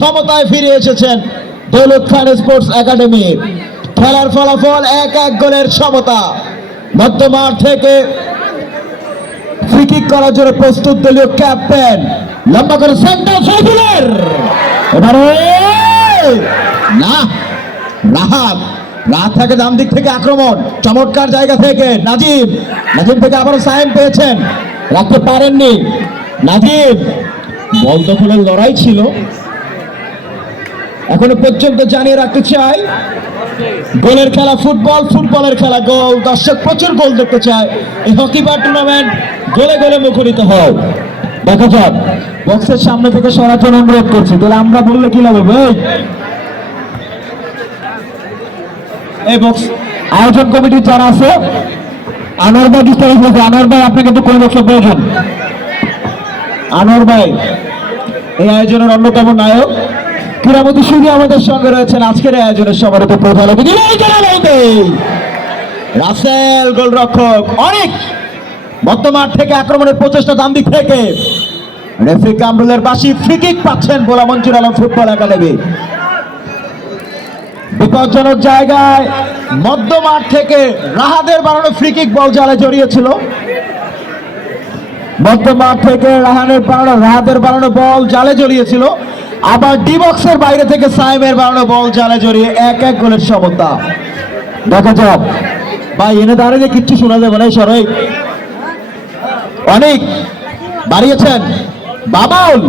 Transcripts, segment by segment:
সমতায় ফিরে এসেছেন দৌলত খান স্পোর্টস একাডেমি। খেলার ফলাফল 1-1 গোলের সমতা। মধ্যমাঠ থেকে ফ্রি কিক করার জন্য প্রস্তুত দলীয় ক্যাপ্টেন, লম্বা করে সেন্টার সাইফুলের, এবারে না, রাহাত থেকে ডান দিক থেকে আক্রমণ, চমৎকার জায়গা থেকে নাজিম থেকে আবারও সাইম পেয়েছেন, রাখতে পারেননি নাজিম। বল দখলের লড়াই ছিল, এখনো পর্যন্ত জানিয়ে রাখতে চাই গোলের খেলা ফুটবল, ফুটবলের খেলা গোল। দর্শক প্রচুর গোল দেখতে চায় এই হকি বার টুর্নামেন্ট, গোলে গোলে মুখরিত হয়। দেখা যাক, বক্সের সামনে থেকে সরাসরি অনুরোধ করছি, তাহলে আমরা বললে কি লাভ হবে? এই বক্স আয়োজন কমিটির যারা আছে, আনোয়ার ভাই ডিস্টার্ব হয়েছে। আনোয়ার ভাই, আপনাকে একটু কোন বক্সের প্রয়োজন? আনোয়ার ভাই এই আয়োজনের অন্যতম নায়ক, ক্রীড়ামন্ত্রী শুধু আমাদের সঙ্গে রয়েছেন আজকের আয়োজনের সমারোহ প্রধান অতিথি রাসেল, গোলরক্ষক অনেক। মধ্যমাঠ থেকে আক্রমণের প্রচেষ্টা ডান দিক থেকে, রেফারি কামরুলের বাঁশি, ফ্রি কিক পাচ্ছেন গোলা মঞ্জুর আলম ফুটবল একাডেমি। বিপজ্জনক জায়গায় মধ্যমাঠ থেকে রাহাদের বানানো ফ্রি কিক বল জালে জড়িয়েছিল। মধ্যমাঠ থেকে রাহাদের বানানো বল জালে জড়িয়েছিল, আবার ডি বক্সের বাইরে থেকে সাইমের বানানো বল জালে জড়িয়ে 1-1 গোলের সমতা। দেখা যাক ভাই, এনে দাঁড়িয়ে কিচ্ছু শোনা যাবে না। সরাই অনেক বাড়িয়েছেন বাবুল,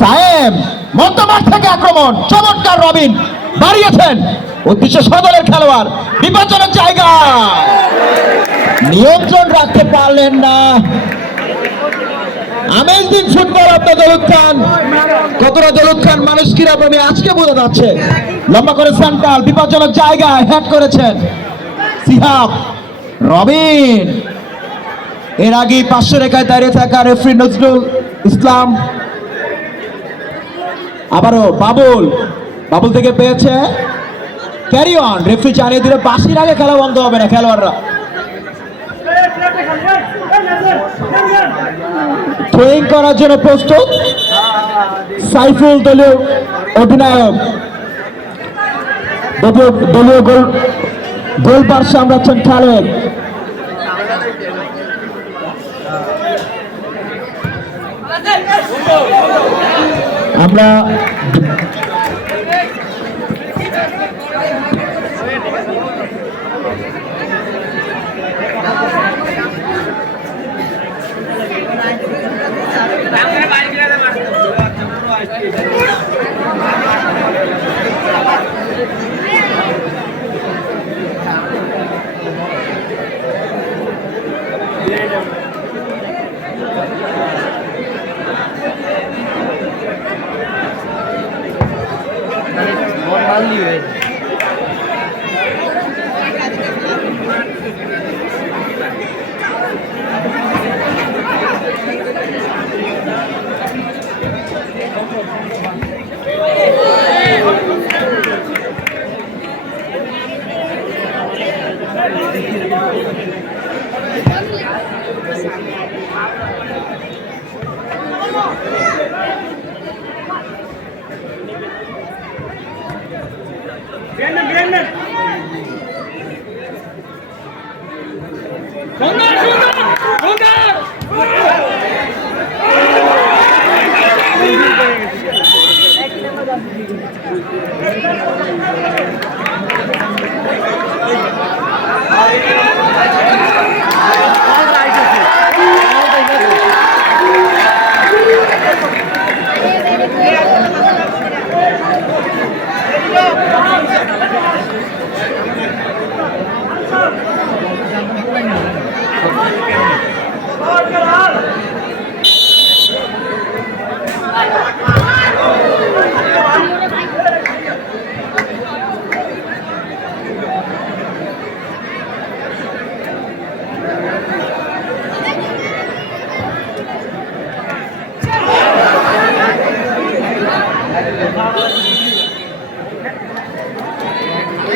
সাইম মধ্যমাঠ থেকে আক্রমণ, চমৎকার রবিন বাড়িয়েছেন, উদ্দেশ্য সদলের খেলোয়াড়, বিপজ্জনক জায়গা, নিয়ন্ত্রণ রাখতে পারলেন না। আমেজিং ফুটবল আপনার দৌলত খান। কতটা দৌলত খান মানুষ ক্রীড়াপ্রেমী আজকে বোঝা যাচ্ছে। লম্বা করে সেন্টার, বিপজ্জনক জায়গায় হেড করেছেন সিহাব, রবিন। এর আগে পার্শ্ব রেখায় দাঁড়িয়ে থাকা রেফারি নজরুল ইসলাম, আবারও বাবুল থেকে পেয়েছে, ক্যারি অন। রেফারি জানিয়ে দিলে বাঁশির আগে খেলা বন্ধ হবে না। খেলোয়াড়রা থ্রোয়িং করার জন্য প্রস্তুত। সাইফুল দলীয় অধিনায়ক, দলীয় গোলবার সামলাচ্ছেন খালেদ। আমরা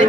এই